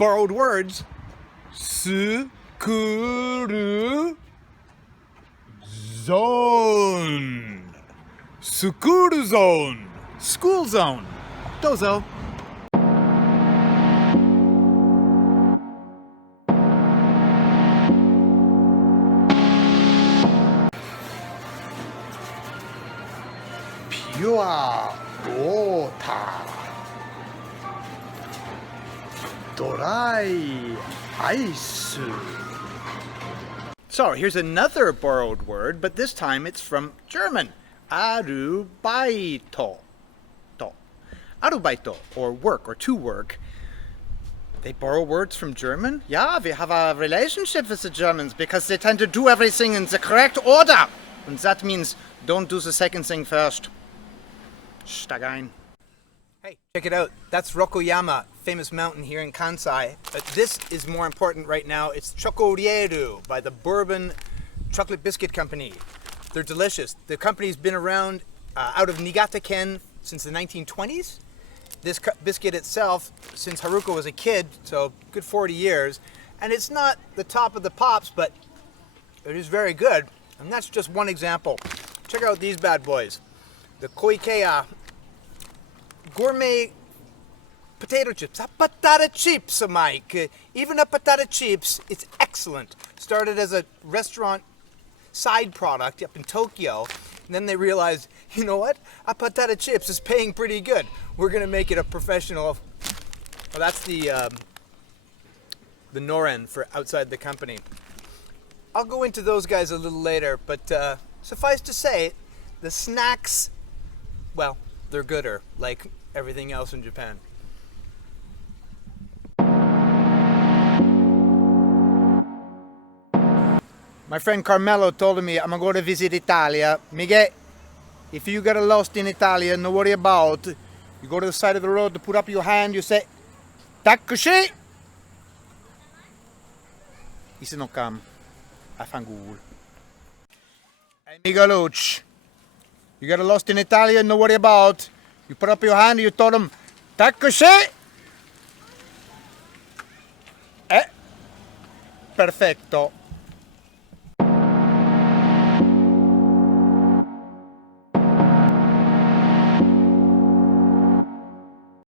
Borrowed words. Sukuru zone. Sukuru zone. School zone. Dozo. Pure water. Dry ice. So here's another borrowed word, but this time it's from German. Arubaito. Arubaito, or work, or to work. They borrow words from German? Yeah, we have a relationship with the Germans because they tend to do everything in the correct order. And that means don't do the second thing first. Steig ein. Hey, check it out. That's Rokoyama, famous mountain here in Kansai. But this is more important right now. It's Chokorieru by the Bourbon Chocolate Biscuit Company. They're delicious. The company's been around out of Niigata-ken since the 1920s. This biscuit itself, since Haruko was a kid, so good 40 years. And it's not the top of the pops, but it is very good. And that's just one example. Check out these bad boys. The Koikea gourmet potato chips. Patata chips, Mike. Even a patata chips, it's excellent. Started as a restaurant side product up in Tokyo. And then they realized, you know what? A patata chips is paying pretty good. We're going to make it a professional. Well, that's the Noren for outside the company. I'll go into those guys a little later, but suffice to say, the snacks, well, they're gooder, like everything else in Japan. My friend Carmelo told me I'm going to visit Italia. Miguel, if you get lost in Italia, no worry about. You go to the side of the road to put up your hand, you say, Taxi! He said, no come. I found Google. Hey, Miguelucci, you get lost in Italia, no worry about. You put up your hand, you told him, Taxi! Perfetto.